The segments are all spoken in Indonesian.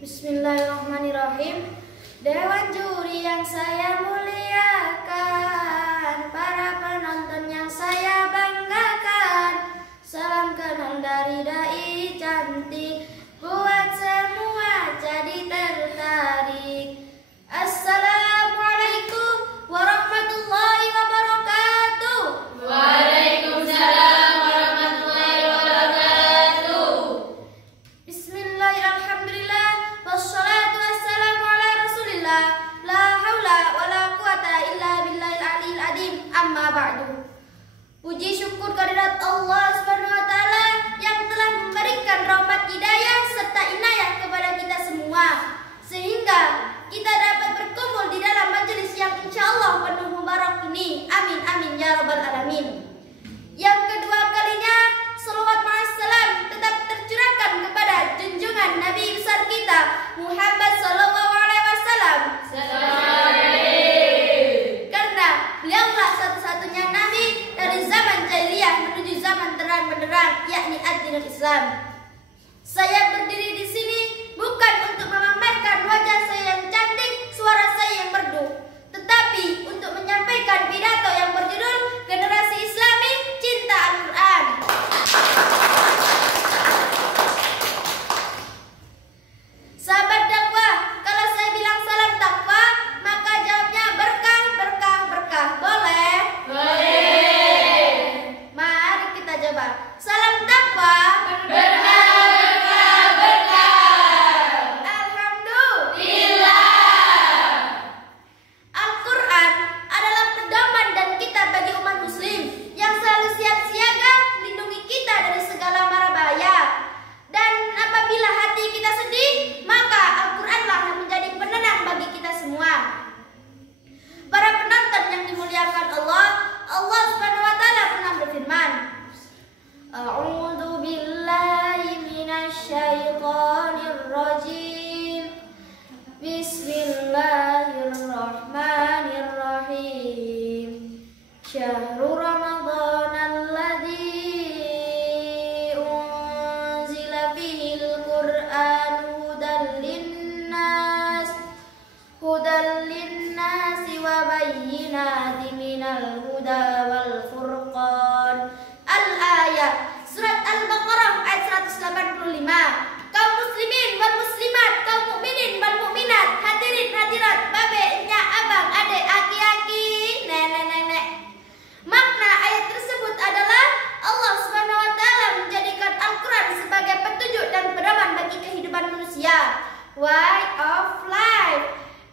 Bismillahirrahmanirrahim. Dewan juri yang saya muliakan, para penonton yang saya banggakan, salam kenal dari dai cantik, buat semua jadi tertarik. Assalamualaikum warahmatullahi wabarakatuh. Waalaikumsalam warahmatullahi wabarakatuh. Bismillahirrahmanirrahim. Wassalatu wassalamu ala rasulillah. La haula wala quwata illa billahil aliyil azim. Amma ba'du. Puji syukur kehadirat Allah Subhanahu wa taala yang telah memberikan rahmat hidayah serta inayah kepada kita semua, sehingga kita dapat berkumpul di dalam majelis yang insyaallah penuh mubarak ini. Amin amin ya rabbal alamin. Yang kedua kalinya, salawat ma'assalam tetap tercurahkan kepada junjungan Nabi besar kita Muhammad sallallahu alaihi wasallam. Karena beliaulah satu-satunya nabi dari zaman jahiliyah menuju zaman terang benderang, yakni ad-dinul Islam. Saya berdiri di sini bukan untuk memamerkan wajah saya yang cantik, suara saya yang merdu, tetapi untuk menyampaikan pidato yang berjudul Generasi Islami Cinta Al-Quran. Sahabat dakwah, kalau saya bilang salam takwa, maka jawabnya berkah, berkah, berkah. Boleh? Boleh. Mari kita coba. Salam takwa. Berkah, berkah, berkah. Alhamdulillah. Al-Quran adalah pedoman dan kitab bagi umat muslim yang selalu siap siaga melindungi kita dari segala mara bahaya. Dan apabila hati kita sedih, maka Al-Quranlah yang menjadi penenang bagi kita semua. Para penonton yang dimuliakan Allah, Allah Subhanahu wa taala pernah berfirman, A'udzu billahi minasyaitonir rajim. Bismillahirrahmanirrahim. Syahrul Ramadan alladzi unzila fihil Qur'an hudan linnasi wa bayyinatin minal huda wal furqan. Al-ayat surat Al-Baqarah ayat 185. Kaum muslimin wal muslimat, kaum mukminin wal mukminat, hadirin hadirat, babe, nyak, abang, adek, aki-aki, nenek-nenek. Makna ayat tersebut adalah Allah Subhanahu wa taala menjadikan Al-Quran sebagai petunjuk dan pedoman bagi kehidupan manusia, way of life,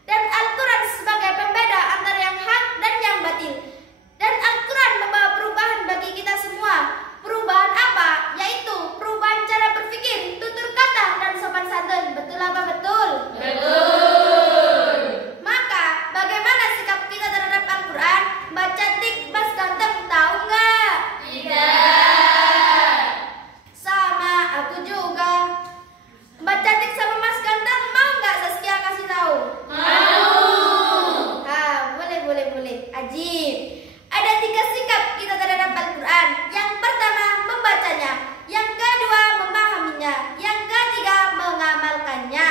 dan Al-Quran sebagai pembeda antara yang hak dan yang batil. Dan Al-Quran membawa perubahan bagi kita semua. Perubahan apa? Yaitu perubahan cara berpikir, tutur kata, dan sopan santun. Betul apa betul? Betul. Maka bagaimana sikap kita terhadap Al-Quran? Mbak cantik, Mas ganteng, tahu nggak? Tidak. Sama, aku juga. Mbak cantik sama Mas ganteng mau nggak Saskia kasih tahu? Mau. Boleh. Ajib. Ada 3 sikap kita terhadap Al-Quran. Yang pertama, membacanya. Yang kedua, memahaminya. Yang ketiga, mengamalkannya.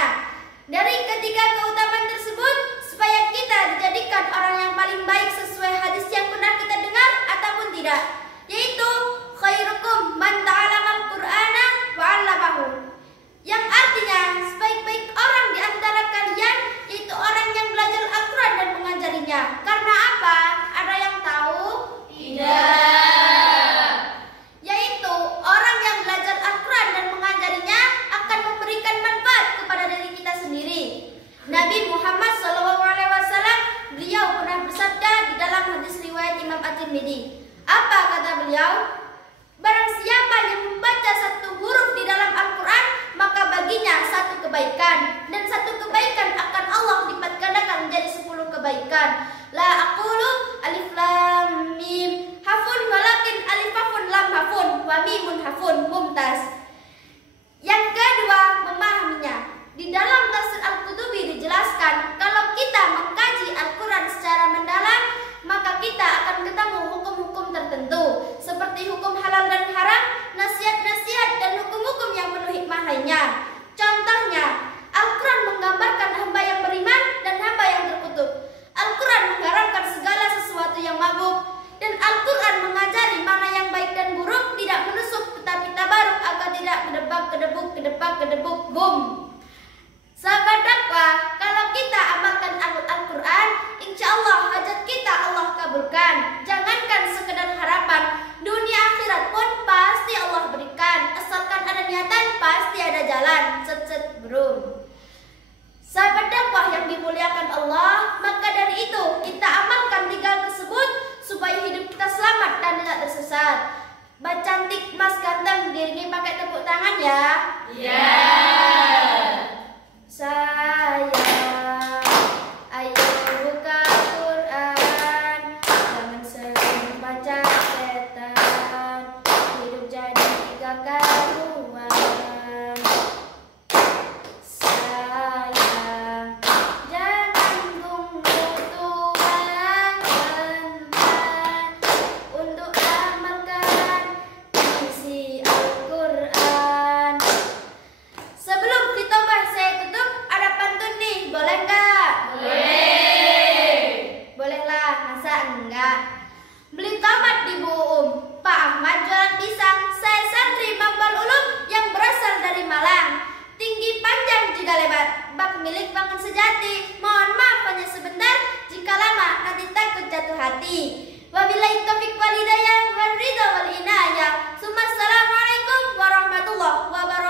Dari ketiga keutamaan tersebut, supaya kita dijadikan orang yang paling baik sesuai hadis yang pernah kita dengar ataupun tidak, yaitu khairukum man ta'allamal Qur'ana wa 'allamahu. Yang artinya, sebaik-baik orang di antara kalian yaitu orang yang belajar Al-Quran dan mengajarinya. Karena apa? Ada yang tahu? Tidak. Yaitu orang yang belajar Al-Quran dan mengajarinya akan memberikan manfaat kepada diri kita sendiri. Nabi Muhammad SAW, beliau pernah bersabda di dalam hadis riwayat Imam At-Tirmidzi. Apa kata beliau? Barang siapa yang membaca 1 huruf di dalam Al-Quran, maka baginya 1 kebaikan, dan 1 kebaikan akan Allah lipat gandakan menjadi 10 kebaikan. La aqulu alif lam mim hafun, walakin alif hafun lam hafun wa mimun hafun. Mumtaz. Yang kedua, memahaminya. Di dalam tafsir Al-Qutubi dijelaskan, kalau kita mengkaji Al-Quran secara mendalam, maka kita akan ketemu hukum-hukum tertentu seperti hukum halal dan haram, nasihat-nasihat, dan hukum-hukum yang penuh hikmah lainnya. Contohnya, Al-Quran kedebuk bum. Sahabat dakwah, kalau kita amalkan Al-Quran, insya Allah hajat kita Allah kabulkan. Jangankan sekedar harapan, dunia akhirat pun pasti Allah berikan. Asalkan ada niatan, pasti ada jalan. Cet bro. Sahabat dakwah yang dimuliakan Allah, maka dari itu kita amalkan 3 tersebut supaya hidup kita selamat dan tidak tersesat. Mbak cantik, Mas ganteng, diiringi pakai tepuk tangan ya. Ya. Sayang, ayo buka Quran, jangan sering baca setan, hidup jadi 3 karuan. Sayang, jangan tunggu Tuhan mentan untuk amalkan isi Al-Quran. Sebelum ditambah saya tutup, ada pantun nih, boleh nggak? Boleh. Bolehlah, masa enggak? Beli tomat di Bu Pak Ahmad jualan pisang. Saya santri Mambal Ulum yang berasal dari Malang. Tinggi panjang juga lebar, bak milik bangun sejati. Mohon maaf hanya sebentar, jika lama nanti takut jatuh hati. Wabillahi taufiq wal hidayah wal ridha wal inayah. Assalamualaikum warahmatullahi wabarakatuh.